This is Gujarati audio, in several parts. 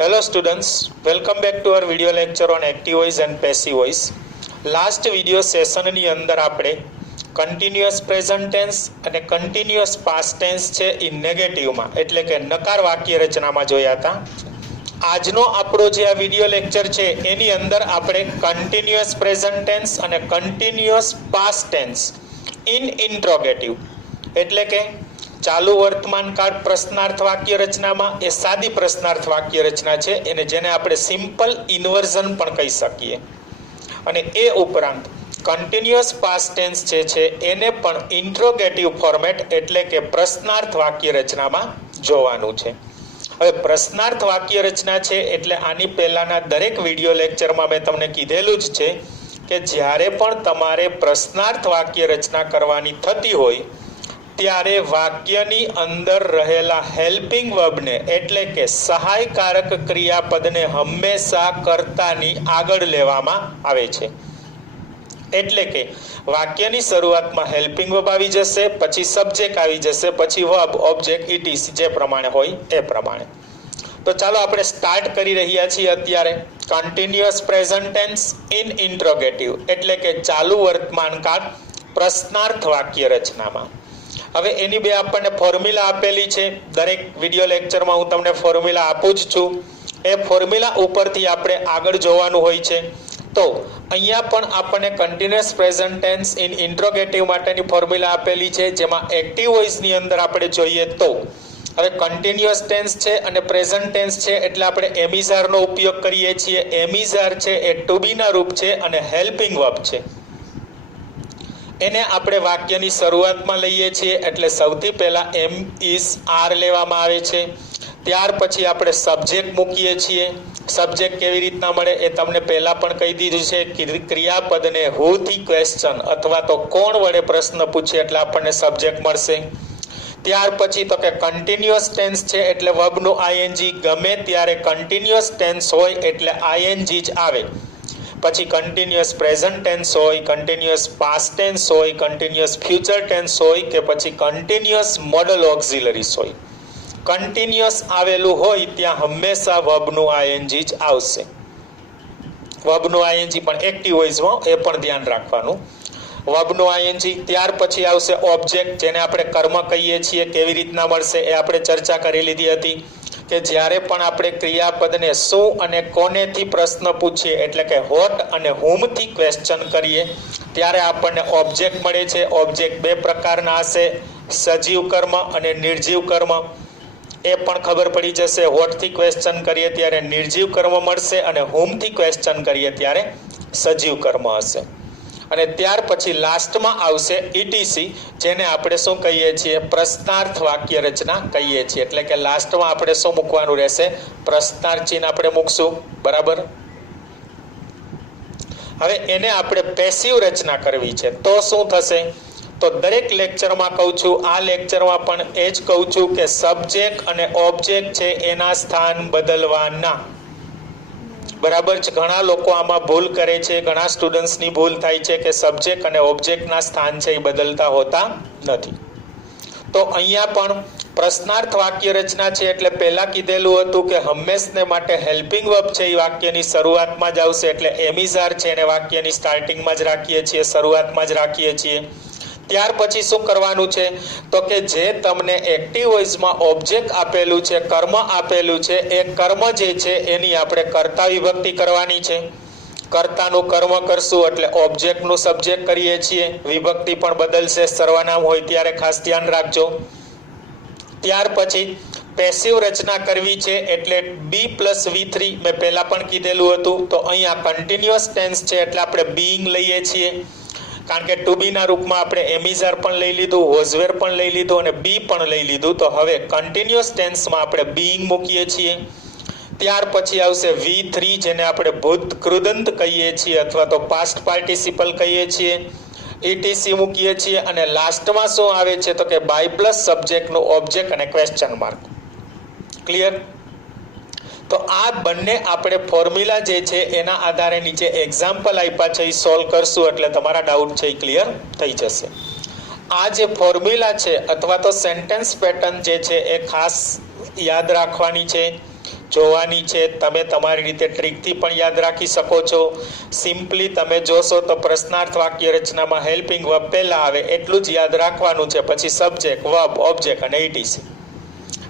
Hello students, welcome back to our video lecture on active voice and passive voice. Last video session ની અંદર આપણે continuous present tense અને continuous past tense છે એ નેગેટિવ માં એટલે કે નકાર વાક્ય રચનામાં જોયા હતા. આજનો આપણો જે આ વિડિયો લેક્ચર છે એની અંદર આપણે continuous present tense અને continuous past tense in interrogative એટલે કે ચાલુ વર્તમાન કાળ પ્રશ્નાર્થ વાક્ય રચનામાં એ સાદી પ્રશ્નાર્થ વાક્ય રચના છે એને જેને આપણે સિમ્પલ ઇન્વર્ઝન પણ કહી શકીએ અને એ ઉપરાંત કન્ટિન્યુઅસ પાસ્ટ ટેન્સ જે છે એને પણ ઇન્ટ્રોગેટિવ ફોર્મેટ એટલે કે પ્રશ્નાર્થ વાક્ય રચનામાં જોવાનું છે. હવે પ્રશ્નાર્થ વાક્ય રચના છે એટલે આની પહેલાના દરેક વિડિયો લેક્ચરમાં મેં તમને કીધેલું જ છે કે જ્યારે પણ તમારે પ્રશ્નાર્થ વાક્ય રચના કરવાની થતી હોય ત્યારે વાક્યની અંદર રહેલા હેલ્પિંગ વર્બને એટલે કે સહાયકારક ક્રિયાપદને હંમેશા કર્તાની આગળ લેવામાં આવે છે. એટલે કે વાક્યની શરૂઆતમાં હેલ્પિંગ વર્બ આવી જશે, પછી સબ્જેક્ટ આવી જશે, પછી વર્બ, ઓબ્જેક્ટ, ઇટીસી જે પ્રમાણે હોય એ પ્રમાણે. તો ચાલો આપણે સ્ટાર્ટ કરી રહ્યા છીએ અત્યારે continuous present tense in interrogative એટલે કે ચાલુ વર્તમાન કાળ પ્રશ્નાર્થ વાક્ય રચનામાં. હવે એની બે આપણને ફોર્મ્યુલા આપેલી છે. દરેક વિડિયો લેક્ચરમાં હું તમને ફોર્મ્યુલા આપું જ છું. એ ફોર્મ્યુલા ઉપરથી આપણે આગળ જોવાનું હોય છે. તો અહીંયા પણ આપણને continuous present tense in interrogative માટેની ફોર્મ્યુલા આપેલી છે, જેમાં એક્ટિવ વોઇસની અંદર આપણે જોઈએ તો હવે કન્ટિન્યુઅસ ટેન્સ છે અને પ્રેઝન્ટ ટેન્સ છે એટલે આપણે એમિઝારનો ઉપયોગ કરીએ છીએ. એમિઝાર છે એ ટુ બીના રૂપ છે અને હેલ્પિંગ વર્બ છે. એને આપણે વાક્યની શરૂઆતમાં લઈએ છીએ એટલે સૌથી પહેલા એમ ઇઝ આર લેવામાં આવે છે. ત્યાર પછી આપણે સબ્જેક્ટ મૂકીએ છીએ. સબ્જેક્ટ કેવી રીતના મળે એ તમને પહેલા પણ કહી દીધું છે. ક્રિયાપદને હુ થી ક્વેશ્ચન અથવા તો કોણ વડે પ્રશ્ન પૂછે એટલે આપણને સબ્જેક્ટ મળશે. ત્યાર પછી તો કે કન્ટિન્યુઅસ ટેન્સ છે એટલે વર્બનું આઈએનજી, ગમે ત્યારે કન્ટિન્યુઅસ ટેન્સ હોય એટલે આઈએનજી જ આવે. પછી કન્ટિન્યુઅસ પ્રેઝન્ટ ટેન્સ હોય, કન્ટિન્યુઅસ પાસ્ટ ટેન્સ હોય, કન્ટિન્યુઅસ ફ્યુચર ટેન્સ હોય કે પછી કન્ટિન્યુઅસ મોડલ ઓક્ઝિલરીઝ હોય. કન્ટિન્યુઅસ આવેલું હોય ત્યાં હંમેશા વર્બનું આઈએનજી જ આવશે. વર્બનું આઈએનજી પણ એક્ટિવ વોઇસમાં, એ પણ ધ્યાન રાખવાનું. વર્બનું આઈએનજી, ત્યાર પછી આવશે ઓબ્જેક્ટ જેને આપણે કર્મ કહીએ છીએ. કેવી રીતના મળશે એ આપણે ચર્ચા કરી લીધી હતી કે જ્યારે પણ આપણે ક્રિયાપદને શું અને કોનેથી પ્રશ્ન પૂછીએ એટલે કે વોટ અને હુમથી ક્વેશ્ચન કરીએ ત્યારે આપણને ઓબ્જેક્ટ મળે છે. ઓબ્જેક્ટ બે પ્રકારના હશે, સજીવ કર્મ અને નિર્જીવ કર્મ. એ પણ ખબર પડી જશે. વોટથી ક્વેશ્ચન કરીએ ત્યારે નિર્જીવ કર્મ મળશે અને હુમથી ક્વેશ્ચન કરીએ ત્યારે સજીવ કર્મ હશે. અને ત્યાર પછી લાસ્ટમાં આવશે ઇટીસી જેને આપણે શું કહીએ છીએ, પ્રશ્નાર્થ વાક્ય રચના કહીએ છીએ. એટલે કે લાસ્ટમાં આપણે શું મૂકવાનું રહેશે, પ્રશ્નાર્થ ચિહ્ન આપણે મૂકશું. બરાબર. હવે એને આપણે પેસિવ રચના કરવી છે તો શું થશે, તો દરેક લેક્ચરમાં કહું છું, આ લેક્ચરમાં પણ એ જ કહું છું કે સબ્જેક્ટ અને ઓબ્જેક્ટ છે એના સ્થાન બદલવાના. બરાબર છે. ઘણા લોકો આમાં ભૂલ કરે છે, ઘણા સ્ટુડન્ટ્સની ભૂલ થાય છે કે સબ્જેક્ટ અને ઓબ્જેક્ટના સ્થાન છે એ બદલતા હોતા નથી. તો અહીંયા પણ પ્રશ્નાર્થ વાક્ય રચના છે એટલે પહેલા કીધેલું હતું કે હંમેશને માટે હેલ્પિંગ વર્બ છે એ વાક્યની શરૂઆતમાં જ આવશે. એટલે એમિઝાર છે એને વાક્યની સ્ટાર્ટિંગમાં જ રાખીએ છીએ, શરૂઆતમાં જ રાખીએ છીએ. ત્યાર પછી શું કરવાનું છે તો કે જે તમને એક્ટિવ વોઇસમાં ઓબ્જેક્ટ આપેલું છે, કર્મ આપેલું છે, એ કર્મ જે છે એની આપણે કર્તા વિભક્તિ કરવાની છે. કર્તાનું કર્મ કરશું એટલે ઓબ્જેક્ટનું સબ્જેક્ટ કરીએ છીએ. વિભક્તિ પણ બદલશે, સર્વનામ હોય ત્યારે ખાસ ધ્યાન રાખજો. ત્યાર પછી પેસિવ રચના કરવી છે એટલે B+V3 મેં પહેલા પણ કીધેલું હતું. તો અહીંયા કન્ટિન્યુઅસ ટેન્સ છે એટલે આપણે બીઈંગ લઈએ છીએ, કારણ કે ટુ બીના રૂપમાં આપણે એમિઝાર પણ લઈ લીધું, વોઝવેર પણ લઈ લીધું અને બી પણ લઈ લીધું. તો હવે કન્ટિન્યુઅસ ટેન્સમાં આપણે બીઈંગ મૂકીએ છીએ. ત્યાર પછી આવશે V3 જેને આપણે ભૂત કૃદંત કહીએ છીએ અથવા તો પાસ્ટ પાર્ટિસિપલ કહીએ છીએ. ઇટીસી મૂકીએ છીએ અને લાસ્ટમાં શું આવે છે તો કે બાય પ્લસ સબ્જેક્ટનું ઓબ્જેક્ટ અને ક્વેશ્ચન માર્ક. ક્લિયર. તો આ બંને આપણે ફોર્મ્યુલા જે છે એના આધારે નીચે એક્ઝામ્પલ આપ્યા છે એ સોલ્વ કરશું એટલે તમારા ડાઉટ છે એ ક્લિયર થઈ જશે. આ જે ફોર્મ્યુલા છે અથવા તો સેન્ટેન્સ પેટર્ન જે છે એ ખાસ યાદ રાખવાની છે. જોવાની છે. તમે તમારી રીતે ટ્રીકથી પણ યાદ રાખી શકો છો. સિમ્પલી તમે જોશો તો પ્રશ્નાર્થ વાક્ય રચનામાં હેલ્પિંગ વર્બ પહેલા આવે એટલું જ યાદ રાખવાનું છે, પછી સબ્જેક્ટ, વર્બ, ઓબ્જેક્ટ અને ઇટીસી.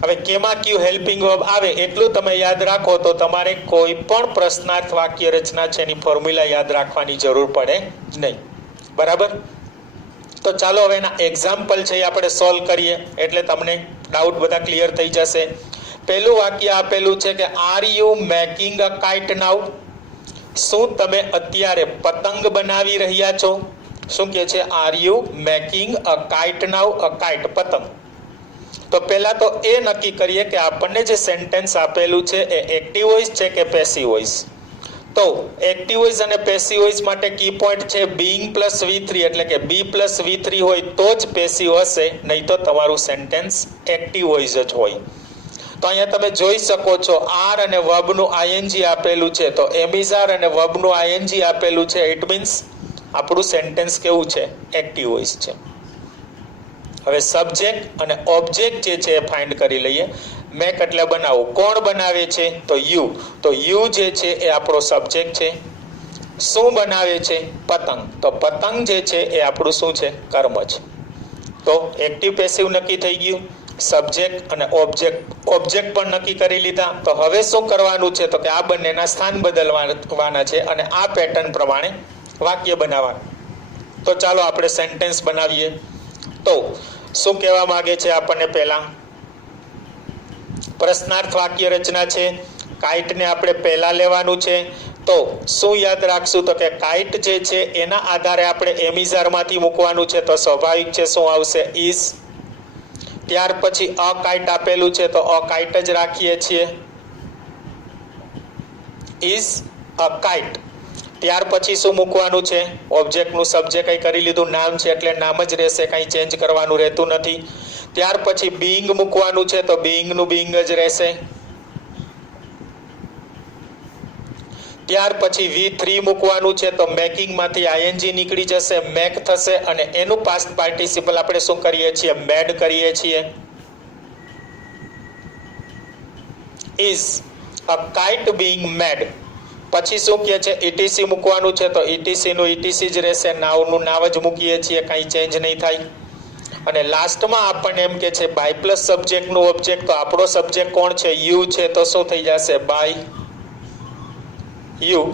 હવે કેમાં કયું હેલ્પિંગ વર્બ આવે એટલું તમે યાદ રાખો તો તમારે કોઈ પણ પ્રશ્નાર્થ વાક્ય રચના છે એની ફોર્મ્યુલા યાદ રાખવાની જરૂર પડે નહીં. બરાબર? તો ચાલો હવે એના એક્ઝામ્પલ છે એ આપણે સોલ્વ કરીએ એટલે તમને ડાઉટ બધા ક્લિયર થઈ જશે. પહેલું વાક્ય આપેલું છે કે are you making a kite now? શું તમે અત્યારે પતંગ બનાવી રહ્યા છો? શું કહે છે? R you making a kite now? A kite, પતંગ. તો પહેલા તો એ નક્કી કરીએ કે આપણને જે સેન્ટેન્સ આપેલું છે એ એક્ટિવ વોઇસ છે કે પેસિવ વોઇસ. તો એક્ટિવ વોઇસ અને પેસિવ વોઇસ માટે કી પોઈન્ટ છે બીઇંગ પ્લસ V3, એટલે કે બી પ્લસ V3 હોય તો જ પેસિવ હશે, નહીં તો તમારું સેન્ટેન્સ એક્ટિવ વોઇસ જ હોય. તો અહીંયા તમે જોઈ શકો છો આર અને વર્બનું આઈએનજી આપેલું છે, તો એમ ઇઝ આર અને વર્બનું આઈએનજી આપેલું છે. ઇટ મીન્સ આપણું સેન્ટેન્સ કેવું છે? એક્ટિવ વોઇસ છે. હવે સબ્જેક્ટ અને ઓબ્જેક્ટ જે છે એ ફાઇન્ડ કરી લઈએ. મેક એટલે બનાવવું. કોણ બનાવે છે? તો યુ. તો યુ જે છે એ આપણો સબ્જેક્ટ છે. શું બનાવે છે? પતંગ. તો પતંગ જે છે એ આપણું શું છે? કર્મ છે. તો એક્ટિવ પેસિવ નક્કી થઈ ગયું. સબ્જેક્ટ અને ઓબ્જેક્ટ પણ નક્કી કરી લીધા. તો હવે શું કરવાનું છે? તો કે આ બંનેના સ્થાન બદલવાના છે અને આ પેટર્ન પ્રમાણે વાક્ય બનાવવાનું. તો ચાલો આપણે સેન્ટેન્સ બનાવીએ. તો શું કહેવા માંગે છે આપણને? પહેલા પ્રશ્નાર્થ વાક્ય રચના છે. કાઇટને આપણે પહેલા લેવાનું છે. તો શું યાદ રાખશું? તો કે કાઇટ જે છે એના આધારે આપણે એમિઝારમાંથી મૂકવાનું છે. તો સ્વાભાવિક છે શું આવશે? ઇઝ. ત્યાર પછી અ કાઇટ આપેલું છે તો અ કાઇટ જ રાખીએ છીએ. Is a kite. ત્યાર પછી શું મૂકવાનું છે? ઓબ્જેક્ટનું સબ્જેક્ટ કઈ કરી લીધું, નામ છે એટલે નામ જ રહેશે, કંઈ ચેન્જ કરવાનું રહેતું નથી. ત્યાર પછી બીઇંગ મૂકવાનું છે તો બીઇંગનું બીઇંગ જ રહેશે. ત્યાર પછી V3 મૂકવાનું છે તો મેકિંગમાંથી આઈએનજી નીકળી જશે, મેક થશે અને એનું પાસ્ટ પાર્ટિસિપલ આપણે શું કરીએ છીએ? મેડ કરીએ છીએ. ઇઝ અ કાઇટ બીઇંગ મેડ. પછી શું કહે છે? ઇટીસી મૂકવાનું છે તો ઇટીસીનું ઇટીસી જ રહેશે, નાવનું નાવ જ મૂકીએ છીએ, કંઈ ચેન્જ નહીં થાય. અને લાસ્ટમાં આપણને એમ કે છે બાય પ્લસ સબ્જેક્ટનું ઓબ્જેક્ટ. તો આપણો સબ્જેક્ટ કોણ છે? યુ છે. તો શું થઈ જશે? By you.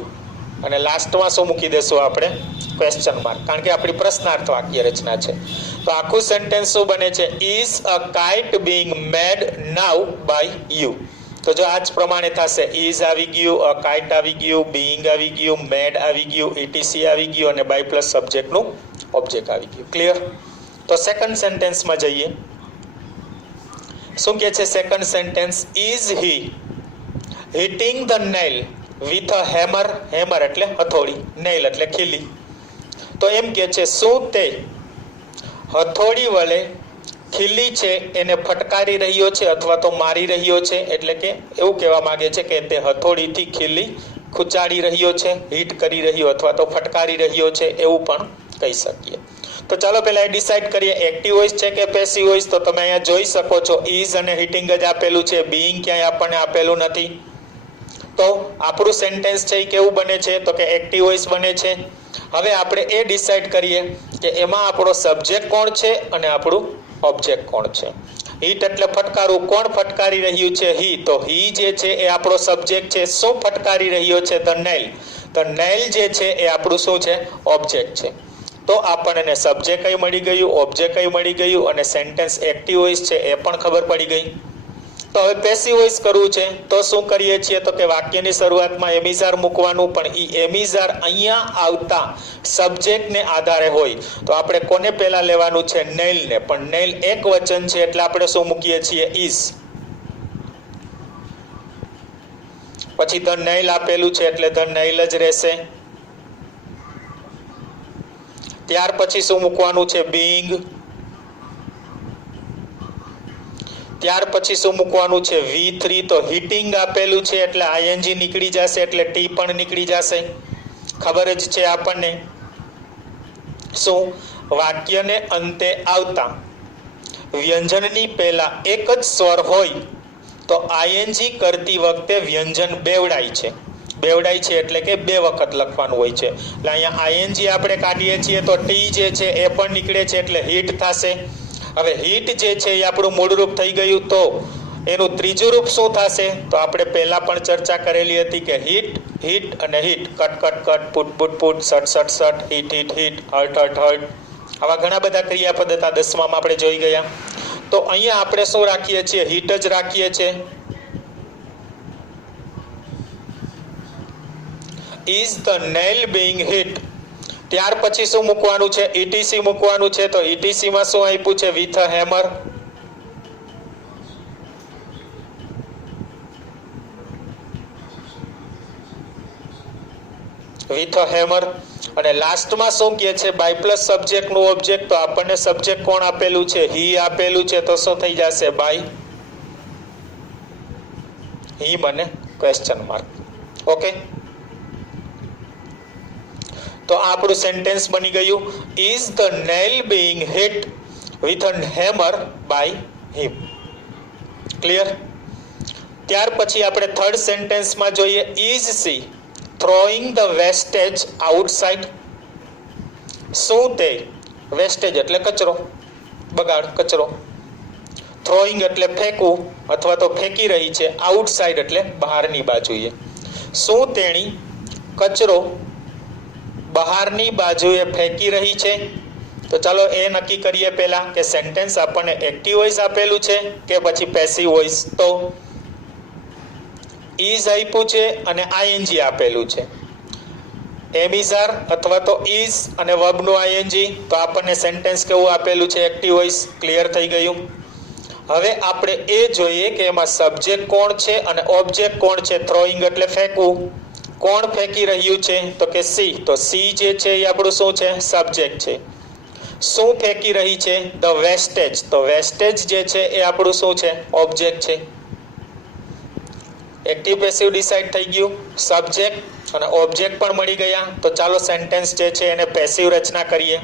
અને લાસ્ટમાં શું મૂકી દેશું આપણે? ક્વેશ્ચન માર્ક, કારણ કે આપણી પ્રશ્નાર્થ વાક્ય રચના છે. તો આખું સેન્ટેન્સ શું બને છે? Is a kite being made now by you. તો જો આ જ પ્રમાણે થશે. ઇઝ આવી ગયું, અ કાઇટ આવી ગયું, બીઇંગ આવી ગયું, મેડ આવી ગયું, ઇટીસી આવી ગયું અને બાય પ્લસ સબ્જેક્ટનું ઓબ્જેક્ટ આવી ગયું. ક્લિયર? તો સેકન્ડ સેન્ટેન્સમાં જઈએ. શું કહે છે second sentence? Is he hitting the nail with a hammer? Hammer એટલે હથોડી, નેલ એટલે ખીલી. તો એમ કે છે શું તે હથોડી વડે ખીલી છે એને ફટકારી રહ્યો છે અથવા તો મારી રહ્યો છે? એટલે કે એવું કહેવા માંગે છે કે તે હથોડીથી ખીલી ખૂંચાડી રહ્યો છે, હિટ કરી રહ્યો અથવા તો ફટકારી રહ્યો છે, એવું પણ કહી શકીએ. તો ચાલો પહેલા એ ડિસાઈડ કરીએ એક્ટિવ વોઇસ છે કે પેસિવ વોઇસ. તો તમે અહીંયા જોઈ શકો છો ઇઝ અને હિટિંગ જ આપેલું છે, બીઇંગ ક્યાંય આપણને આપેલું નથી. તો આપણું સેન્ટેન્સ છે એ કેવું બને છે? તો કે એક્ટિવ વોઇસ બને છે. હવે આપણે એ ડિસાઈડ કરીએ કે એમાં આપણો સબ્જેક્ટ કોણ છે અને આપણું ઓબ્જેક્ટ કોણ છે. હિટ એટલે ફટકારવું. કોણ ફટકારી રહ્યું છે? હી. તો હી જે છે એ આપણો સબ્જેક્ટ છે. શું ફટકારી રહ્યો છે? The nail. તો નેલ જે છે એ આપણું શું છે? ઓબ્જેક્ટ છે. તો આપણને સબ્જેક્ટ કઈ મળી ગયું, ઓબ્જેક્ટ કઈ મળી ગયું અને સેન્ટેન્સ એક્ટિવ વોઇસ છે એ પણ ખબર પડી ગઈ. તો હવે પેસિવ વોઇસ કરવું છે તો શું કરીએ છીએ? તો કે વાક્યની શરૂઆતમાં એમિઝાર મૂકવાનું, પણ એ એમિઝાર અહીંયા આવતા સબ્જેક્ટને આધારે હોય. તો આપણે કોને પહેલા લેવાનું છે? નેલને. પણ નેલ એક વચન છે એટલે આપણે શું મૂકીએ છીએ? ઇઝ. પછી ધ નેલ આપેલું છે એટલે ધ નેલ જ રહેશે. ત્યાર પછી શું મૂકવાનું છે? બીઇંગ. ત્યાર પછી શું મૂકવાનું છે? V3. તો હિટિંગ આપેલું છે એટલે આઈએનજી નીકળી જશે એટલે ટી પણ નીકળી જશે. ખબર જ છે આપણને શું વાક્યને અંતે આવતા વ્યંજનની પહેલા એક જ સ્વર હોય તો આઈએનજી કરતી વખતે વ્યંજન બેવડાય છે. બેવડાય છે એટલે કે બે વખત લખવાનું હોય છે. એટલે અહીંયા આઈએનજી આપણે કાઢીએ છીએ તો ટી જે છે એ પણ નીકળે છે એટલે હીટ થશે. હવે હીટ જે છે એ આપણું મૂળરૂપ થઈ ગયું, તો એનું ત્રીજું રૂપ શું થશે? તો આપણે પહેલા પણ ચર્ચા કરેલી હતી કે હીટ હીટ અને hit, cut cut cut, put put put, shut shut shut, hit hit hit, hurt hurt hurt, આવા ઘણા બધા ક્રિયાપદ હતા 10માં આપણે જોઈ ગયા. તો અહીંયા આપણે શું રાખીએ છીએ? હીટ જ રાખીએ છીએ. Is the nail being hit. ત્યાર પછી શું મૂકવાનું છે? ઈટીસી મૂકવાનું છે. તો ઈટીસી માં શું આપ્યું છે? With a hammer. With a hammer. અને લાસ્ટમાં શું કહે છે? બાય પ્લસ સબ્જેક્ટ નું ઓબ્જેક્ટ. તો આપણને સબ્જેક્ટ કોણ આપેલું છે? હી આપેલું છે. તો શું થઈ જશે? બાય હી મને ક્વેશ્ચન માર્ક. ઓકે, તો આ આપણું સેન્ટેન્સ બની ગયું. Is the nail being hit with a hammer by him. Clear? ત્યાર પછી આપણે થર્ડ સેન્ટેન્સમાં જોઈએ. Is she throwing the wastage outside. શું તે? વેસ્ટેજ એટલે કચરો, બગાડ, કચરો. થ્રોઈંગ એટલે ફેંકવું અથવા તો ફેંકી રહી છે. આઉટસાઇડ એટલે બહારની બાજુએ. શું તેણી કચરો બહારની બાજુએ ફેંકી રહી છે? તો ચાલો એ નક્કી કરીએ પહેલા કે સેન્ટેન્સ આપણને એક્ટિવ વોઇસ આપેલું છે કે પછી પેસિવ વોઇસ. તો ઇઝ આપ્યું છે અને આઈએનજી આપેલું છે. એમિઝાર અથવા તો ઇઝ અને વર્બનું આઈએનજી. તો આપણને સેન્ટેન્સ કેવું આપેલું છે? Active voice. ક્લિયર થઈ ગયું? હવે આપણે એ જોઈએ કે એમાં સબ્જેક્ટ કોણ છે અને ઓબ્જેક્ટ કોણ છે. થ્રોઈંગ એટલે ફેંકવું. કોણ ફેંકી રહ્યું છે? તો કે સી. તો સી જે છે એ આપણું શું છે? સબ્જેક્ટ છે. શું ફેંકી રહી છે? The wastage. તો વેસ્ટેજ જે છે એ આપણું શું છે? ઓબ્જેક્ટ છે. એક્ટિવ પેસિવ ડિસાઇડ થઈ ગયું. સબ્જેક્ટ અને ઓબ્જેક્ટ પણ મળી ગયા. તો ચાલો સેન્ટેન્સ જે છે એને પેસિવ રચના કરીએ.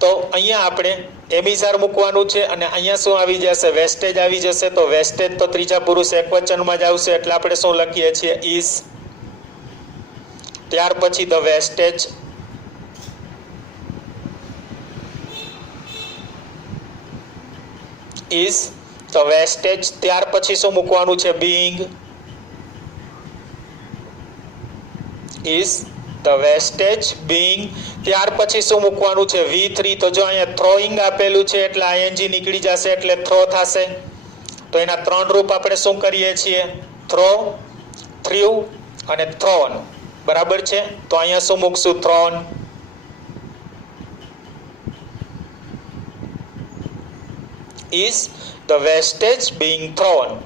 તો અહીંયા આપણે એમિઝાર મૂકવાનું છે અને અહીંયા શું આવી જશે? વેસ્ટેજ આવી જશે. તો વેસ્ટેજ તો ત્રીજા પુરુષ એકવચનમાં જ આવશે એટલે આપણે શું લખીએ છીએ? ઇઝ. ત્યાર પછી ધ વેસ્ટેજ ઇઝ. તો વેસ્ટેજ. ત્યાર પછી શું મૂકવાનું છે? Being. Is the wastage being. ત્યાર પછી શું મૂકવાનું છે? V3. તો જો અહીંયા થ્રોઈંગ આપેલું છે એટલે આઈએનજી નીકળી જશે એટલે થ્રો થશે. તો એના ત્રણ રૂપ આપણે શું કરીએ છીએ? થ્રો, થ્રીવ અને થ્રોન. બરાબર છે? તો અહીંયા શું મૂકશું? Thrown. Is the wastage being thrown.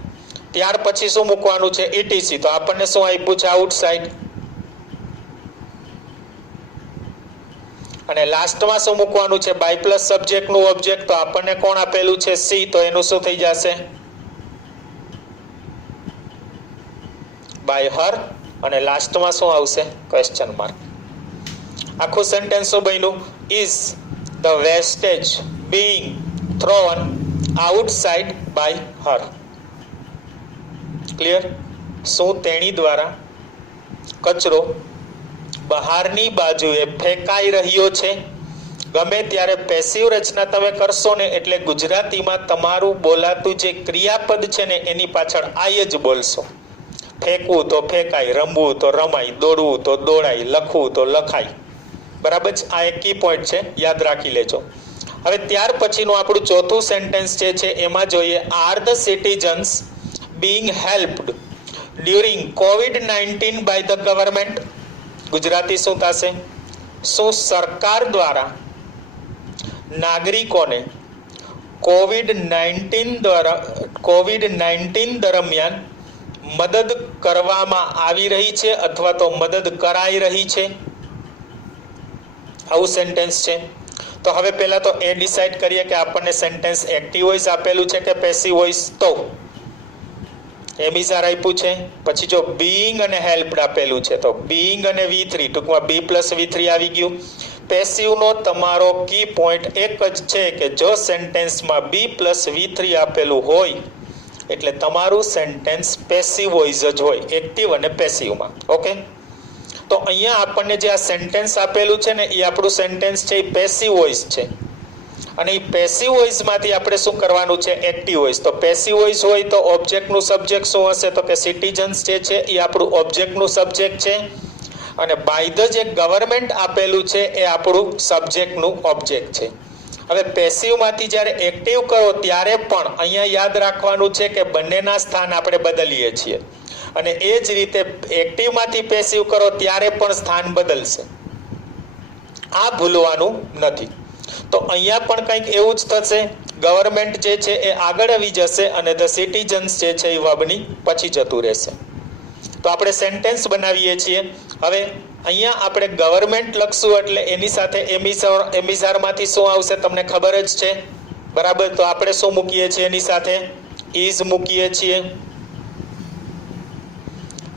ત્યાર પછી શું મૂકવાનું છે? ઇટીસી. તો આપણને શું આપ્યું છે? આઉટસાઇડ. અને લાસ્ટમાં શું મૂકવાનું છે? બાય પ્લસ સબ્જેક્ટ નું ઓબ્જેક્ટ. તો આપણને કોણ આપેલું છે? સી. તો એનું શું થઈ જશે? By her. અને લાસ્ટમાં શું આવશે? Question mark. આખું સેન્ટેન્સ શું બન્યું? Is the wastage being thrown outside by her. Clear? શું તેણી દ્વારા કચરો બહારની બાજુએ ફેંકાઈ રહ્યો છે? ગમે ત્યારે પેસિવ રચના તમે કરશો ને એટલે ગુજરાતીમાં તમારું બોલાતું જે ક્રિયાપદ છે ને એની પાછળ આઈ જ બોલશો. ફેંકવું તો ફેંકાય, રમવું તો રમાય, દોડવું તો દોડાય, લખવું તો લખાય. બરાબર છે? આ એક કી પોઈન્ટ છે, યાદ રાખી લેજો. હવે ત્યાર પછીનું આપણું ચોથું સેન્ટેન્સ જે છે એમાં જોઈએ. Are the citizens being helped during COVID-19 by the government. Gujarati શું થશે? શું સરકાર દ્વારા નાગરિકોને કોવિડ-19 દરમિયાન મદદ કરવામાં આવી રહી છે અથવા તો મદદ કરાઈ રહી છે? આવું સેન્ટેન્સ છે. તો હવે પહેલા તો એ ડિસાઇડ કરીએ કે આપણને સેન્ટેન્સ એક્ટિવ વોઇસ આપેલું છે કે પેસિવ વોઇસ. તો એમિઝાર આપ્યું છે. પછી જો બીઈંગ અને હેલ્પ્ડ આપેલું છે તો બીઈંગ અને V3, ટૂંકમાં B+V3 આવી ગયું. પેસિવનો તમારો કી પોઈન્ટ એક જ છે કે જો સેન્ટેન્સમાં B+V3 આપેલું હોય એટલે તમારું સેન્ટેન્સ પેસિવ વોઇસ જ હોય, એક્ટિવ અને પેસિવમાં. ઓકે, તો અહીંયા આપણને જે આ સેન્ટેન્સ આપેલું છે ને એ આપણું સેન્ટેન્સ છે એ પેસિવ વોઇસ છે, અને એ પેસિવ વોઇસમાંથી આપણે શું કરવાનું છે, એક્ટિવ વોઇસ. તો પેસિવ વોઇસ હોય તો ઓબ્જેક્ટનું સબ્જેક્ટ શું હશે, તો કે સિટીઝન્સ જે છે એ આપણું ઓબ્જેક્ટનું સબ્જેક્ટ છે, અને બાય ધ જે ગવર્મેન્ટ આપેલું છે એ આપણું સબ્જેક્ટનું ઓબ્જેક્ટ છે. હવે પેસિવમાંથી જ્યારે એક્ટિવ કરો ત્યારે પણ અહીંયા યાદ રાખવાનું છે કે બંનેના સ્થાન આપણે બદલીએ છીએ, અને એ જ રીતે એક્ટિવમાંથી પેસિવ કરો ત્યારે પણ સ્થાન બદલશે, આ ભૂલવાનું નથી. તો અહીંયા પણ કંઈક એવું જ થશે, ગવર્મેન્ટ જે છે એ આગળ આવી જશે અને ધ સિટીઝન્સ જે છે એ વર્બની પછી જતું રહેશે. તો આપણે સેન્ટેન્સ બનાવીએ છીએ. હવે અહીંયા આપણે ગવર્મેન્ટ લખશું એટલે એની સાથે એમિઝારમાંથી શું આવશે તમને ખબર જ છે, બરાબર. તો આપણે શું મૂકીએ છીએ એની સાથે, ઇઝ મૂકીએ છીએ.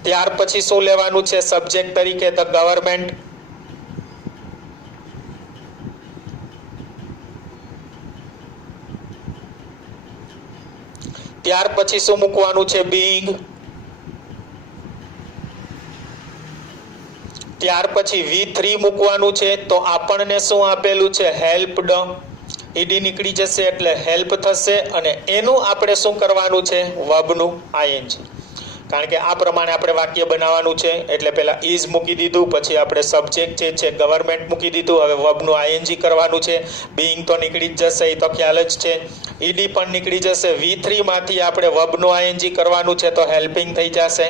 ત્યાર પછી શું લેવાનું છે સબ્જેક્ટ તરીકે, ધ ગવર્મેન્ટ. ત્યાર પછી શું મૂકવાનું છે, બીઈંગ. ત્યાર પછી V3 મૂકવાનું છે. તો આપણને શું આપેલું છે, હેલ્પડ. ઈડી નીકળી જશે એટલે હેલ્પ થશે, અને એનું આપણે શું કરવાનું છે, વર્બનું ING. કારણ કે આ પ્રમાણે આપણે વાક્ય બનાવવાનું છે. એટલે પહેલા ઇઝ મૂકી દીધું, પછી આપણે સબ્જેક્ટ જે છે ગવર્મેન્ટ મૂકી દીધું, હવે વર્બનું ING કરવાનું છે. બીઈંગ તો નીકળી જ જશે, એ તો ખ્યાલ જ છે. ઈડી પણ નીકળી જશે. V3 માંથી આપણે વર્બનું ING કરવાનું છે, તો હેલ્પિંગ થઈ જશે.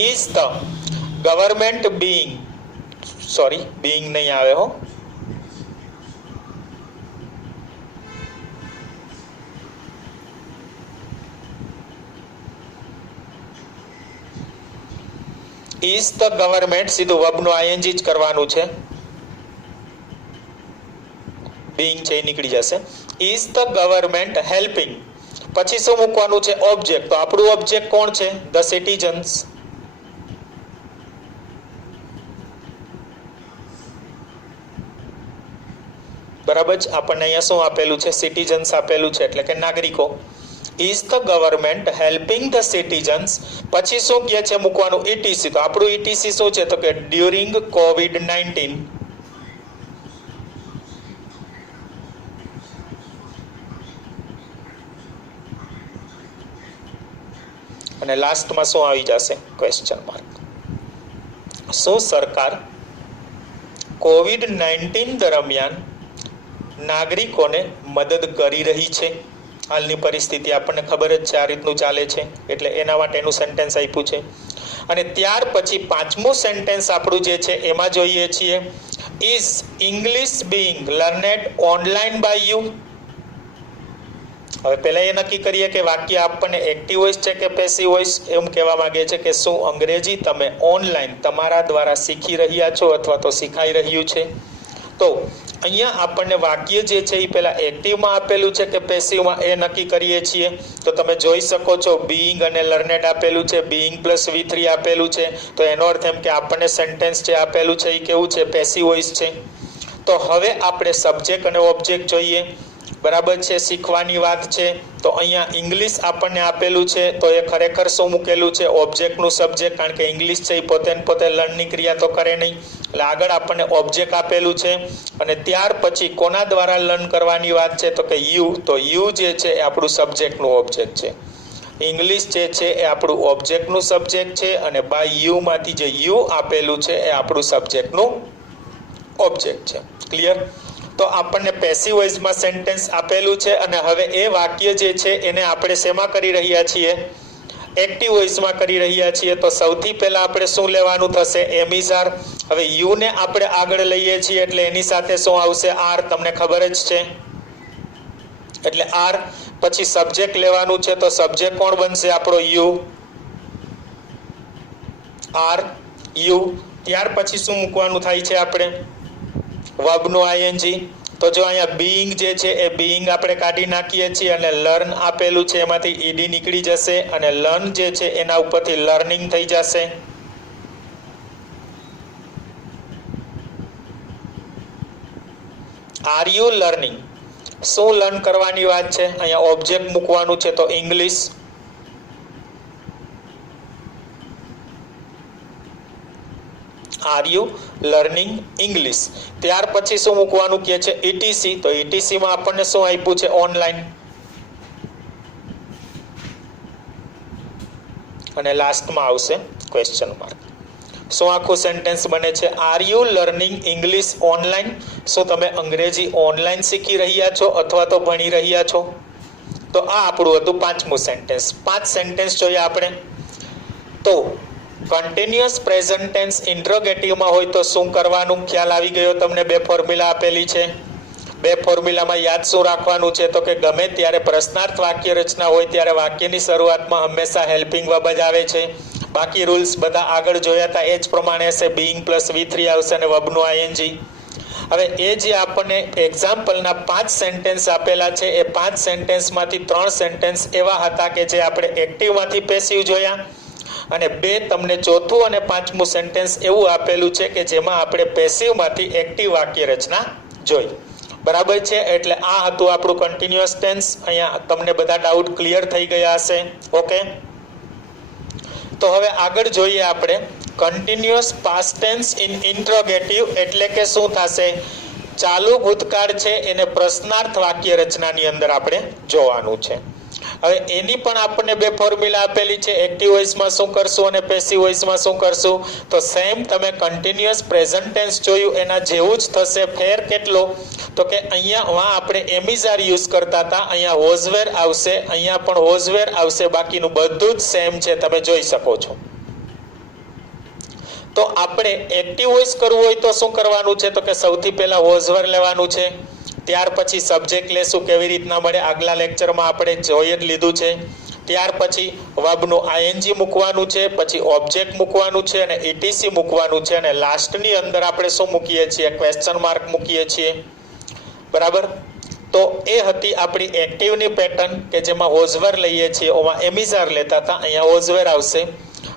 Is the government being, sorry being નહીં આવે હો, is the government સીધું વર્બનું ING જ કરવાનું છે, being છે એ નીકળી જશે. is the government helping, પછી શું મૂકવાનું છે, ઓબ્જેક્ટ. તો આપણું ઓબ્જેક્ટ કોણ છે, ધ સિટીઝન્સ. બરાબર જ, આપણને અહીંયા શું આપેલું છે, સિટીઝન્સ આપેલું છે, એટલે કે નાગરિકો. Is the government helping the citizens, પછી શું કહે છે મૂકવાનું, ETC. તો આપણું ETC શું છે, તો કે ડ્યુરિંગ COVID-19. અને લાસ્ટમાં શું આવી જશે, ક્વેશ્ચન માર્ક. શું સરકાર COVID-19 દરમિયાન નાગરિકોને મદદ કરી રહી છે? હાલની પરિસ્થિતિ આપણને ખબર જ છે આ રીતનું ચાલે છે, એટલે એના માટેનું સેન્ટેન્સ આપ્યું છે. અને ત્યાર પછી પાંચમું સેન્ટેન્સ આપણું જે છે એમાં જોઈએ છીએ, is English being learned online by you. હવે પહેલા એ નક્કી કરીએ કે વાક્ય આપણને એક્ટિવ વોઇસ છે કે પેસિવ વોઇસ. એમ કહેવા માંગે છે કે શું અંગ્રેજી તમે ઓનલાઈન તમારા દ્વારા શીખી રહ્યા છો અથવા તો શીખાઈ રહ્યું છે. તો અહીંયા આપણને વાક્ય જે છે એ પહેલા એક્ટિવમાં આપેલું છે કે પેસિવમાં એ નક્કી કરીએ છીએ. તો તમે જોઈ શકો છો બીઈંગ અને લર્નેડ આપેલું છે, બીઈંગ +V3 આપેલું છે. તો એનો અર્થ એમ કે આપણને સેન્ટેન્સ જે આપેલું છે એ કેવું છે, પેસિવ વોઇસ છે. તો હવે આપણે સબ્જેક્ટ અને ઓબ્જેક્ટ જોઈએ, બરાબર છે, શીખવાની વાત છે. તો અહીંયા ઇંગ્લિશ આપણને આપેલું છે, તો એ ખરેખર શું મૂકેલું છે, ઓબ્જેક્ટનું સબ્જેક્ટ. કારણ કે ઇંગ્લિશ છે એ પોતે ને પોતે લર્નની ક્રિયા તો કરે નહીં, એટલે આગળ આપણને ઓબ્જેક્ટ આપેલું છે. અને ત્યાર પછી કોના દ્વારા લર્ન કરવાની વાત છે, તો કે યુ. તો યુ જે છે એ આપણું સબ્જેક્ટનું ઓબ્જેક્ટ છે. ઇંગ્લિશ જે છે એ આપણું ઓબ્જેક્ટનું સબ્જેક્ટ છે, અને બાય યુ માંથી જે યુ આપેલું છે એ આપણું સબ્જેક્ટનું ઓબ્જેક્ટ છે. ક્લિયર? તો આપણને પેસિવ વોઇસમાં સેન્ટેન્સ આપેલું છે, અને હવે એ વાક્ય જે છે એને આપણે શેમાં કરી રહ્યા છીએ, એક્ટિવ વોઇસમાં કરી રહ્યા છીએ. તો સૌથી પહેલા આપણે શું લેવાનું થશે, એમિઝાર. હવે યુ ને આપણે આગળ લઈએ છીએ એટલે એની સાથે શું આવશે, આર. તમને ખબર જ છે, એટલે આર. પછી સબ્જેક્ટ લેવાનું છે, તો સબ્જેક્ટ કોણ બનશે, આપણો યુ, આર યુ. ત્યાર પછી શું મૂકવાનું થાય છે, આપણે વર્બનું ING. તો જો અહીંયા બીઈંગ જે છે એ બીઈંગ આપણે કાઢી નાખીએ છીએ, અને લર્ન આપેલું છે એમાંથી ઈડી નીકળી જશે, અને લર્ન જે છે એના ઉપરથી લર્નિંગ થઈ જશે. આર યુ લર્નિંગ, શું લર્ન કરવાની વાત છે? અહીંયા ઓબ્જેક્ટ મૂકવાનું છે તો English. Are you learning English. ત્યાર પછી શું મૂકવાનું કહે છે? ઇટીસી. તો ઇટીસી માં આપણને શું આપ્યું છે? ઓનલાઈન. અને લાસ્ટમાં આવશે ક્વેશ્ચન માર્ક. શું આખું સેન્ટેન્સ બને છે? Are you learning English online? શું તમે અંગ્રેજી ઓનલાઈન શીખી રહ્યા છો અથવા તો ભણી રહ્યા છો? તો આ આપણું હતું પાંચમું સેન્ટેન્સ. 5 સેન્ટેન્સ જોઈએ આપણે. તો કન્ટિન્યુઅસ પ્રેઝન્ટ ટેન્સ ઇન્ટ્રોગેટિવમાં હોય તો શું કરવાનું? ખ્યાલ આવી ગયો તમને? 2 ફોર્મ્યુલા આપેલી છે. 2 ફોર્મ્યુલામાં યાદ શું રાખવાનું છે? તો કે ગમે ત્યારે પ્રશ્નાર્થ વાક્ય રચના હોય ત્યારે વાક્યની શરૂઆતમાં હંમેશા હેલ્પિંગ વર્બ જ આવે છે. બાકી રૂલ્સ બધા આગળ જોયા હતા એ જ પ્રમાણે હશે. બીઇંગ પ્લસ V3 આવશે અને વર્બનું આઈએનજી. હવે એ જે આપણને એક્ઝામ્પલના 5 સેન્ટેન્સ આપેલા છે એ 5 સેન્ટેન્સમાંથી 3 સેન્ટેન્સ એવા હતા કે જે આપણે એક્ટિવમાંથી પેસિવ જોયા, અને 2 તમને ચોથું અને 5મું સેન્ટેન્સ એવું આપેલું છે કે જેમાં આપણે પેસિવમાંથી એક્ટિવ વાક્ય રચના જોઈ. બરાબર છે? એટલે આ હતું આપણું કન્ટિન્યુઅસ ટેન્સ. અહીંયા તમને બધા ડાઉટ ક્લિયર થઈ ગયા હશે. ઓકે, તો હવે આગળ જોઈએ આપણે continuous past tense in interrogative એટલે કે શું થશે? ચાલુ ભૂતકાળ છે એને પ્રશ્નાર્થ વાક્ય રચનાની અંદર આપણે જોવાનું છે. હવે એની પણ આપણને 2 ફોર્મ્યુલા આપેલી છે. એક્ટિવ વોઇસમાં શું કરશું અને પેસિવ વોઇસમાં શું કરશું? તો સેમ તમે કન્ટિન્યુઅસ પ્રેઝન્ટ ટેન્સ જોયું એના જેવું જ થશે. ફેર કેટલો? તો કે અહીંયા આપણે એમિઝાર યુઝ કરતા હતા, અહીંયા વોઝવેર આવશે, અહીંયા પણ વોઝવેર આવશે. બાકીનું બધું જ સેમ છે, તમે જોઈ શકો છો. તો આપણે એક્ટિવ વોઇસ કરવું હોય તો શું કરવાનું છે? તો કે સૌથી પહેલા વોઝવેર લેવાનું છે. ત્યાર પછી સબ્જેક્ટ લેશું. કેવી રીતના મળે આગલા લેક્ચરમાં આપણે જોઈ જ લીધું છે. ત્યાર પછી વર્બનું આઈએનજી મૂકવાનું છે, પછી ઓબ્જેક્ટ મૂકવાનું છે અને ઇટીસી મૂકવાનું છે, અને લાસ્ટની અંદર આપણે શું મૂકીએ છીએ? ક્વેશ્ચન માર્ક મૂકીએ છીએ. બરાબર? તો એ હતી આપણી એક્ટિવની પેટર્ન કે જેમાં વોઝવેર લઈએ છીએ. ઓમાં એમિઝાર લેતા હતા, અહીંયા વોઝવેર આવશે.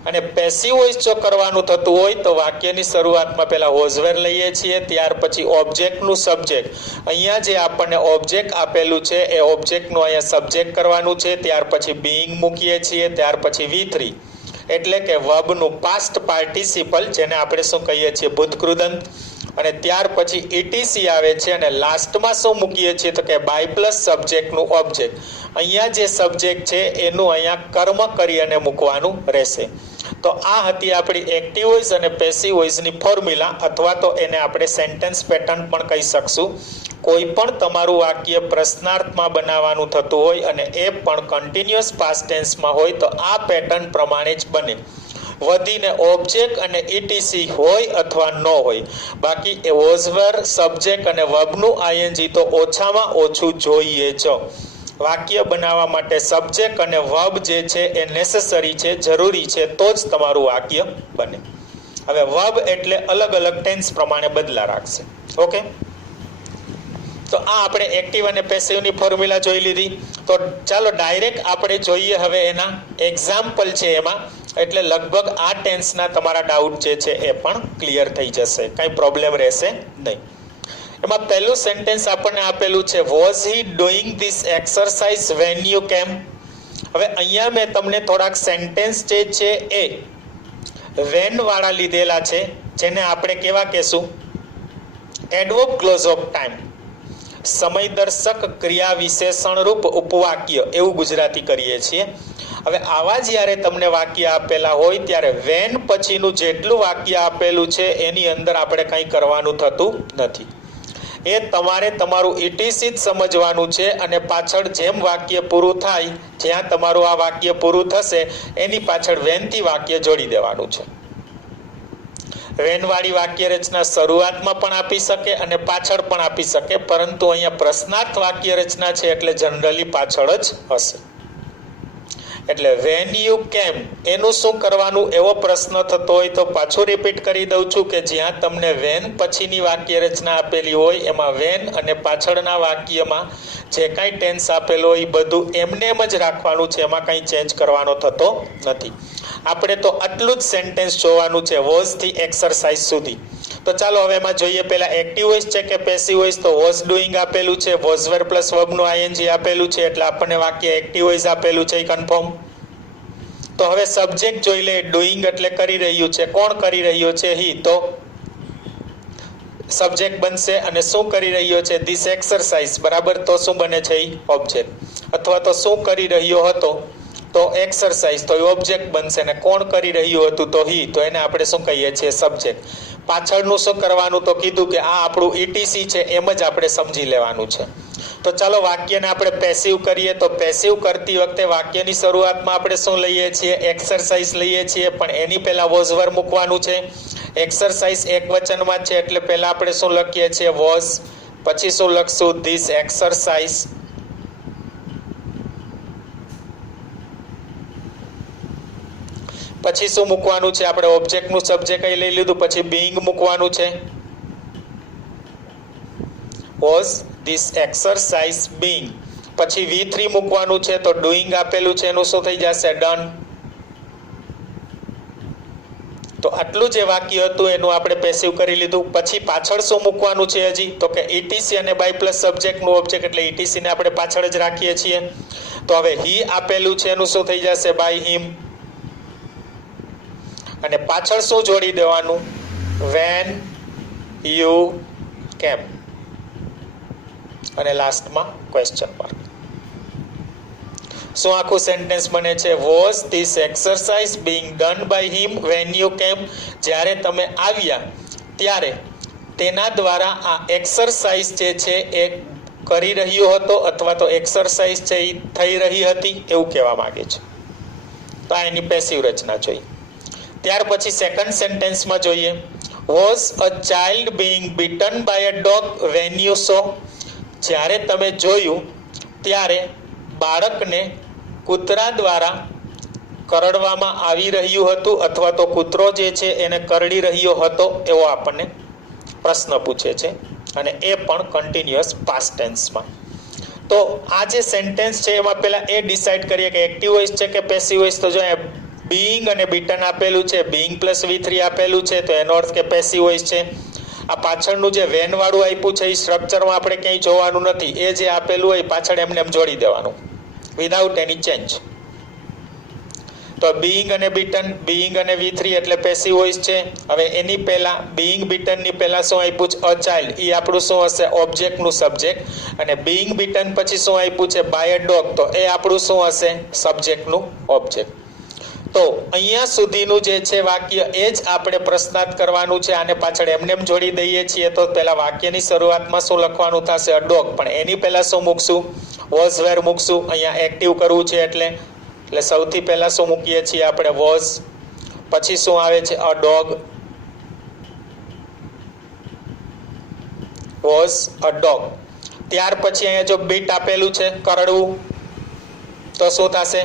અને પેસિવ વોઇસ જો કરવાનું થતું હોય તો વાક્યની શરૂઆતમાં પહેલા વોઝવેર લઈએ છીએ, ત્યાર પછી ઓબ્જેક્ટનું સબ્જેક્ટ. અહીંયા જે આપણને ઓબ્જેક્ટ આપેલું છે એ ઓબ્જેક્ટનું અહીંયા સબ્જેક્ટ કરવાનું છે. ત્યાર પછી બીઇંગ મૂકીએ છીએ. ત્યાર પછી V3 એટલે કે વર્બનું પાસ્ટ પાર્ટિસિપલ, જેને આપણે શું કહીએ છીએ? ભૂતકૃદંત. અને ત્યાર પછી ઇટીસી આવે છે અને લાસ્ટમાં શું મૂકીએ છીએ? તો કે બાય પ્લસ સબ્જેક્ટનું ઓબ્જેક્ટ. અહીંયા જે સબ્જેક્ટ છે એનું અહીંયા કર્મ કરી અને મૂકવાનું રહેશે. તો આ હતી આપણી એક્ટિવ વોઇસ અને પેસિવ વોઇસની ફોર્મ્યુલા, અથવા તો એને આપણે સેન્ટેન્સ પેટર્ન પણ કહી શકશું. કોઈ પણ તમારું વાક્ય પ્રશ્નાર્થમાં બનાવવાનું થતું હોય અને એ પણ કન્ટિન્યુઅસ પાસ્ટ ટેન્સમાં હોય તો આ પેટર્ન પ્રમાણે જ બને. વધીને ઓબ્જેક્ટ અને ઇટીસી હોય અથવા ન હોય. બાકી એ વોઝવેર, સબ્જેક્ટ અને વર્બનું આઈએનજી તો ઓછામાં ઓછું જોઈએ જ. વાક્ય બનાવવા માટે સબ્જેક્ટ અને વર્બ જે છે એ નેસેસરી છે, જરૂરી છે, તો જ તમારું વાક્ય બને. હવે વર્બ એટલે અલગ અલગ ટેન્સ પ્રમાણે બદલા રાખશે. ઓકે, તો આ આપણે એક્ટિવ અને પેસિવની ફોર્મ્યુલા જોઈ લીધી. તો ચાલો ડાયરેક્ટ આપણે જોઈએ હવે એના એક્ઝામ્પલ છે એમાં, એટલે લગભગ આ ટેન્સના તમારા ડાઉટ જે છે એ પણ ક્લિયર થઈ જશે, કાંઈ પ્રોબ્લેમ રહેશે નહીં. એમાં પહેલું સેન્ટેન્સ આપણને આપેલું છે, was he doing this exercise van you કેમ. હવે અહીંયા મેં તમને થોડાક સેન્ટેન્સ જે છે એ વેન વાળા લીધેલા છે, જેને આપણે કેવા કહેશું? એડવર્બ ક્લોઝ ઓફ ટાઈમ, સમયદર્શક ક્રિયા વિશેષણ રૂપ ઉપવાક્ય, એવું ગુજરાતી કરીએ છીએ. હવે આવા જ્યારે તમને વાક્ય આપેલા હોય ત્યારે વેન પછીનું જેટલું વાક્ય આપેલું છે એની અંદર આપણે કંઈ કરવાનું થતું નથી. એ તમારે તમારું ઇટીસી જ સમજવાનું છે અને પાછળ જેમ વાક્ય પૂરું થાય, જ્યાં તમારું આ વાક્ય પૂરું થશે એની પાછળ વેનથી વાક્ય જોડી દેવાનું છે. વેનવાળી વાક્ય રચના શરૂઆતમાં પણ આપી શકે અને પાછળ પણ આપી શકે, પરંતુ અહીંયા પ્રશ્નાર્થ વાક્ય રચના છે એટલે જનરલી પાછળ જ હશે. એટલે વેન યુ કેમ એનું શું કરવાનું એવો પ્રશ્ન થતો હોય તો પાછું રિપીટ કરી દઉં છું કે જ્યાં તમને વેન પછીની વાક્ય રચના આપેલી હોય એમાં વેન અને પાછળના વાક્યમાં જે કાંઈ ટેન્સ આપેલો હોય એ બધું એમને એમ જ રાખવાનું છે, એમાં કંઈ ચેન્જ કરવાનો થતો નથી. આપણે તો આટલું જ સેન્ટેન્સ જોવાનું છે વોઝ થી એક્સરસાઇઝ સુધી. તો ચાલો હવે એમાં જોઈએ પહેલા એક્ટિવ વોઇસ છે કે પેસિવ વોઇસ. તો વોઝ ડુઈંગ આપેલું છે, વોઝ વેર પ્લસ વર્બનું આઈએનજી આપેલું છે એટલે આપણને વાક્ય એક્ટિવ વોઇસ આપેલું છે એ કન્ફર્મ. તો હવે સબ્જેક્ટ જોઈ લે. ડુઈંગ એટલે કરી રહ્યું છે. કોણ કરી રહ્યો છે? હી. તો સબ્જેક્ટ બનશે અને શું કરી રહ્યો છે? This exercise. બરાબર. તો શું બને છે? ઓબ્જેક્ટ. અથવા તો શું કરી રહ્યો હતો? તો એક્સરસાઇઝ. તો એ ઓબ્જેક્ટ બનશે. ને કોણ કરી રહ્યું હતું? તો હી. તો એને આપણે શું કહીએ છીએ? સબ્જેક્ટ. પાછળનું શું કરવાનું? તો કીધું કે આ આપણું ઈટીસી છે એમ જ આપણે સમજી લેવાનું છે. તો ચાલો વાક્યને આપણે પેસિવ કરીએ. તો પેસિવ કરતી વખતે વાક્યની શરૂઆતમાં આપણે શું લઈએ છીએ? એક્સરસાઇઝ લઈએ છીએ, પણ એની પહેલા વોઝ વર મૂકવાનું છે. એક્સરસાઇઝ એક વચનમાં છે એટલે પહેલા આપણે શું લખીએ છીએ? વોઝ. પછી શું લખશું? This exercise. પછી શું મૂકવાનું છે? આપણે ઓબ્જેક્ટનું સબ્જેક્ટ અહીં લઈ લીધું. પછી બીઈંગ મૂકવાનું છે. Was this exercise being. પછી V3 મૂકવાનું છે. તો ડુઈંગ આપેલું છે એનું શું થઈ જશે? ડન. તો આટલું જે વાક્ય હતું એનું આપણે પેસિવ કરી લીધું. પછી પાછળ શું મૂકવાનું છે હજી? તો કે ઈટીસી અને બાય પ્લસ સબ્જેક્ટનું ઓબ્જેક્ટ એટલે ઈટીસી ને આપણે પાછળ જ રાખીએ છીએ. તો હવે હી આપેલું છે એનું શું થઈ જશે? By him. અને પાછળ શું જોડી દેવાનું? વેન યુ કેમ. અને લાસ્ટમાં ક્વેશ્ચન માર્ક. શું આખું સેન્ટેન્સ બને છે? Was this exercise being done by him when you came. જ્યારે તમે આવ્યા ત્યારે તેના દ્વારા આ એક્સરસાઇઝ જે છે એ કરી રહ્યો હતો અથવા તો એક્સરસાઇઝ છે એ થઈ રહી હતી એવું કહેવા માંગે છે. તો આ એની પેસિવ રચના જોઈએ. ત્યાર પછી સેકન્ડ સેન્ટેન્સમાં જોઈએ. Was a child being beaten by a dog when you saw. જ્યારે તમે જોયું ત્યારે બાળકને કૂતરા દ્વારા કરડવામાં આવી રહ્યું હતું અથવા તો કૂતરો જે છે એને કરડી રહ્યો હતો એવો આપણને પ્રશ્ન પૂછે છે, અને એ પણ કન્ટિન્યુઅસ પાસ્ટ ટેન્સમાં. તો આ જે સેન્ટેન્સ છે એમાં પહેલા એ ડિસાઇડ કરીએ કે એક્ટિવ વોઇસ છે કે પેસિવ વોઇસ. તો જો બીઈંગ અને બીટન આપેલું છે, બીઈંગ પ્લસ V3 આપેલું છે, તો એનો અર્થ કે પેસિવ વોઇસ છે. આ પાછળનું જે વેન વાળું આપ્યું છે એ સ્ટ્રક્ચરમાં આપણે ક્યાંય જોવાનું નથી. એ જે આપેલું હોય પાછળ એમને એમ જોડી દેવાનું વિધાઉટ એની ચેન્જ. તો બીઈંગ અને બીટન, બીઈંગ અને V3 એટલે પેસિવ વોઇસ છે. હવે એની પહેલા બીઈંગ બીટનની પહેલા શું આપ્યું છે? A child. એ આપણું શું હશે? ઓબ્જેક્ટનું સબ્જેક્ટ. અને બીઈંગ બીટન પછી શું આપ્યું છે? By a dog. તો એ આપણું શું હશે? સબ્જેક્ટનું ઓબ્જેક્ટ. તો અહીંયા સુધીનું જે છે વાક્ય એ જ આપણે પ્રશ્નાર્થ કરવાનું છે. આને પાછળ એમને એમ જોડી દઈએ છીએ તો પહેલા વાક્યની શરૂઆતમાં શું લખવાનું થશે? A dog. પણ એની પહેલા શું મૂકશું? વોઝ વેર મૂકશું. અહીંયા એક્ટિવ કરવું છે એટલે સૌથી પહેલા શું મૂકીએ છીએ આપણે? વોઝ. પછી શું આવે છે? A dog. Was a dog. ત્યાર પછી અહીંયા જો બીટ આપેલું છે કરડવું, તો શું થશે?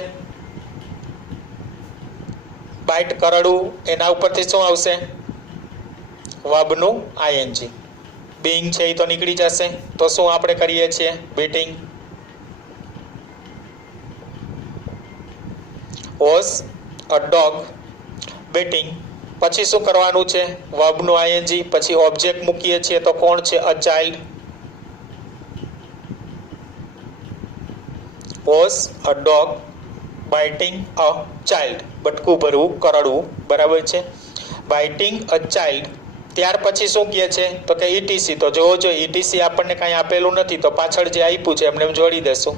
બાઇટ, કરડવું. એના ઉપરથી શું આવશે? વર્બનું આઈએનજી. બીઈંગ છે એ તો નીકળી જશે. તો શું આપણે કરીએ છીએ? Beating. Was a dog beating. પછી શું કરવાનું છે? વર્બનું આઈએનજી. પછી ઓબ્જેક્ટ મૂકીએ છીએ તો કોણ છે? A child. Was a dog biting a child. બટકું ભરવું, કરડવું. બરાબર છે? Biting a child. ત્યાર પછી શું કહે છે? તો કે ઈટીસી. તો જોવો જો ઈટીસી આપણને કાંઈ આપેલું નથી તો પાછળ જે આપ્યું છે એમને જોડી દેશું.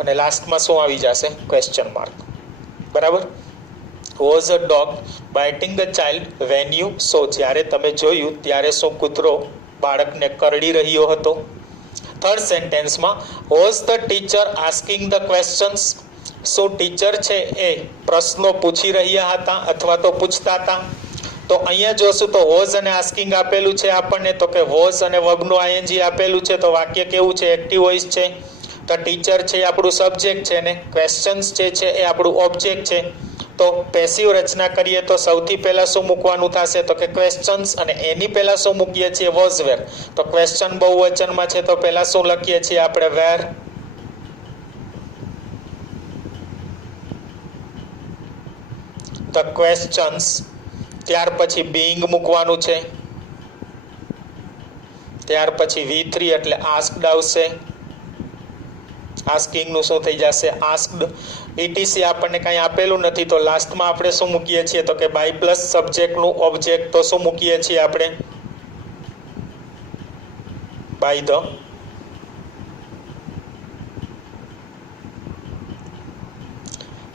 અને લાસ્ટમાં શું આવી જશે? Question mark. બરાબર. Was a dog biting a child when you saw. જ્યારે તમે જોયું ત્યારે શું કૂતરો બાળકને કરડી રહ્યો હતો? થર્ડ સેન્ટેન્સમાં was the teacher asking the questions. શું ટીચર છે એ પ્રશ્નો પૂછી રહ્યા હતા અથવા તો પૂછતા હતા? તો અહીંયા જોશું તો વોઝ અને આસ્કિંગ આપેલું છે આપણને. તો કે વોઝ અને વર્બનું આઈએનજી આપેલું છે. તો વાક્ય કેવું છે? એક્ટિવ વોઇસ છે. તો ટીચર છે એ આપણું સબ્જેક્ટ છે ને ક્વેશ્ચન્સ જે છે એ આપણું ઓબ્જેક્ટ છે. તો પેસિવ રચના કરીએ તો સૌથી પહેલા શું મૂકવાનું થશે? તો કે ક્વેશ્ચન્સ. અને એની પહેલા શું મૂકીએ છીએ? વોઝ વેર. તો ક્વેશ્ચન બહુવચનમાં છે તો પહેલા શું લખીએ છીએ આપણે? વેર. ધ ક્વેશ્ચન્સ, ત્યાર પછી બીઇંગ મૂકવાનું છે, ત્યાર પછી V3 એટલે આસ્ક્ડ આવશે, આસ્કિંગનું શું થઈ જશે આસ્ક્ડ. ETC આપણને કાંઈ આપેલું નથી તો લાસ્ટમાં આપણે શું મૂકીએ છીએ તો કે બાય પ્લસ સબ્જેક્ટનું ઓબ્જેક્ટ, તો શું મૂકીએ છીએ આપણે બાય ધ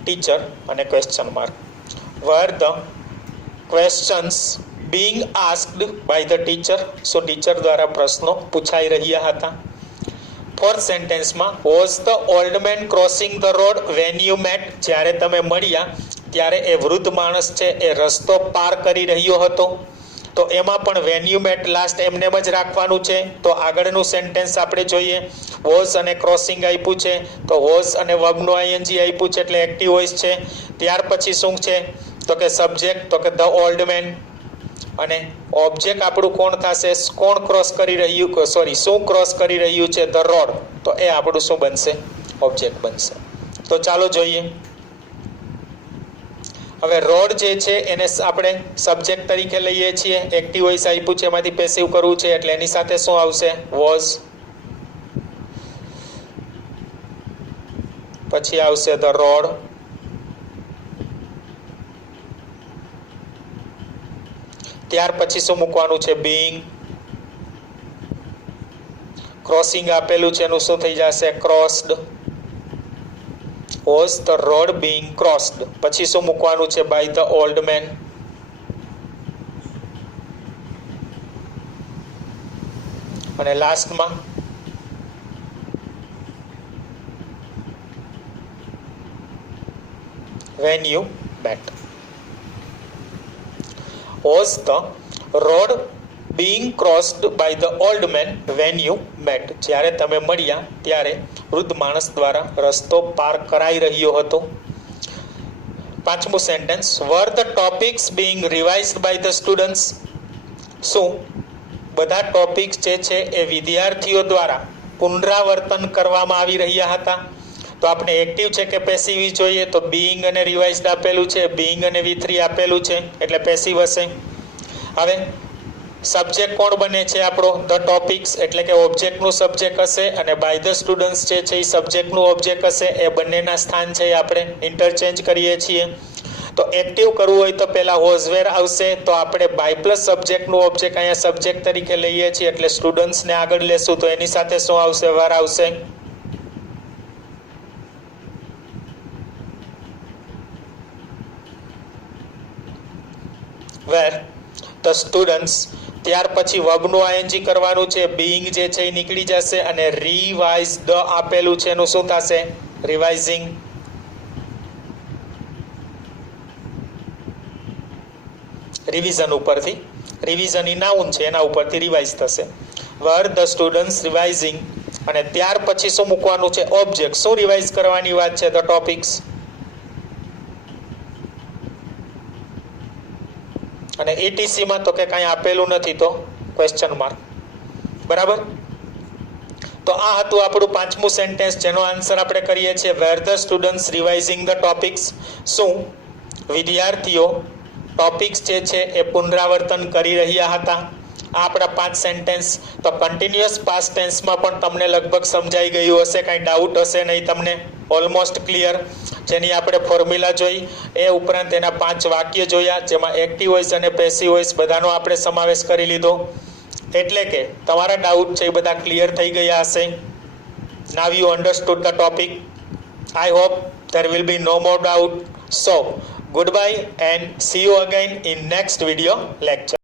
ટીચર અને question mark. Were the questions being asked by the teacher, so teacher દ્વારા પ્રશ્નો પૂછાઈ રહ્યા હતા. ફોર્થ સેન્ટેન્સમાં was the old man crossing the road when you met, જ્યારે તમે મળ્યા ત્યારે એ વૃદ્ધ માણસ છે એ રસ્તો પાર કરી રહ્યો હતો. તો એમાં પણ when you met લાસ્ટ એમને જ રાખવાનું છે. તો આગળનું સેન્ટેન્સ આપણે જોઈએ. was અને ક્રોસિંગ આપ્યું છે તો was અને વર્બનું ING આપ્યું છે એટલે એક્ટિવ વોઇસ છે. ત્યાર પછી શું છે તો કે સબ્જેક્ટ, તો કે ધ ઓલ્ડ મેન, અને ઓબ્જેક્ટ આપણું કોણ થશે, કોણ ક્રોસ કરી રહ્યું, શું ક્રોસ કરી રહ્યું છે ધ રોડ, તો એ આપણું શું બનશે ઓબ્જેક્ટ બનશે. તો ચાલો જોઈએ. હવે રોડ જે છે એને આપણે સબ્જેક્ટ તરીકે લઈએ છીએ, એક્ટિવ વોઇસ આપ્યું છે એમાંથી પેસિવ કરવું છે એટલે એની સાથે શું આવશે વોઝ, પછી આવશે ધ રોડ, ત્યાર પછી શું મૂકવાનું છે બીઇંગ, ક્રોસિંગ આપેલું છે એનું શું થઈ જશે crossed, was the road being crossed, પછી શું મૂકવાનું છે by the old man, અને લાસ્ટમાં when you met. Was the road being crossed by the old man when you met, જ્યારે તમે મળ્યા ત્યારે વૃદ્ધ માણસ દ્વારા રસ્તો પાર કરાઈ રહ્યો હતો. પાંચમું sentence were the topics being revised by the students, શું બધા ટોપિક્સ જે છે એ વિદ્યાર્થીઓ દ્વારા પુનરાવર્તન કરવામાં આવી રહ્યા હતા. તો આપણે એક્ટિવ છે કે પેસિવ જોઈએ તો બીઇંગ અને રિવાઇઝડ આપેલું છે, બીઇંગ અને V3 આપેલું છે એટલે પેસિવ હશે. હવે સબ્જેક્ટ કોણ બને છે આપણો ધ ટોપિક્સ, એટલે કે ઓબ્જેક્ટનું સબ્જેક્ટ હશે અને બાય ધ સ્ટુડન્ટ્સ જે છે એ સબ્જેક્ટનું ઓબ્જેક્ટ હશે. એ બંનેના સ્થાન છે એ આપણે ઇન્ટરચેન્જ કરીએ છીએ. તો એક્ટિવ કરવું હોય તો પહેલા વોઝ વેર આવશે, તો આપણે બાય પ્લસ સબ્જેક્ટનું ઓબ્જેક્ટ અહીંયા સબ્જેક્ટ તરીકે લઈએ છીએ એટલે સ્ટુડન્ટ્સને આગળ લેશું તો એની સાથે શું આવશે વાર આવશે. વેર ધ સ્ટુડન્ટ્સ, ત્યાર પછી વર્બનું ING કરવાનું છે, બીઇંગ જે છે એ નીકળી જશે અને રિવાઇઝ ધ આપેલું છે એનું શું થશે રિવાઇઝિંગ. રિવિઝન ઉપરથી, રિવિઝન ઈ નાઉન છે એના ઉપરથી રિવાઇઝ થશે. વર ધ સ્ટુડન્ટ્સ રિવાઇઝિંગ, અને ત્યાર પછી શું મૂકવાનું છે ઓબ્જેક્ટ, શું રિવાઇઝ કરવાની વાત છે ધ ટોપિક્સ, અને ETC માં તો કે કાંઈ આપેલું નથી તો ક્વેશ્ચન માર્ક. બરાબર. તો આ હતું આપણું પાંચમું સેન્ટેન્સ જેનો આન્સર આપણે કરીએ છીએ વેર ધ સ્ટુડન્ટ્સ રિવાઇઝિંગ ધ ટોપિક્સ, શું વિદ્યાર્થીઓ ટોપિક્સ જે છે એ પુનરાવર્તન કરી રહ્યા હતા. આ આપણા 5 સેન્ટેન્સ. તો કન્ટિન્યુઅસ પાસ્ટ ટેન્સમાં પણ તમને લગભગ સમજાઈ ગયું હશે, કાંઈ ડાઉટ હશે નહીં તમને, ઓલમોસ્ટ ક્લિયર. જેની આપણે ફોર્મ્યુલા જોઈ, એ ઉપરાંત એના 5 વાક્ય જોયા જેમાં એક્ટિવ વોઇસ અને પેસિવ વોઇસ બધાનો આપણે સમાવેશ કરી લીધો. એટલે કે તમારા ડાઉટ છે એ બધા ક્લિયર થઈ ગયા હશે. Now you understood the topic. I hope there will be no more doubt. So goodbye and see you again in next video lecture.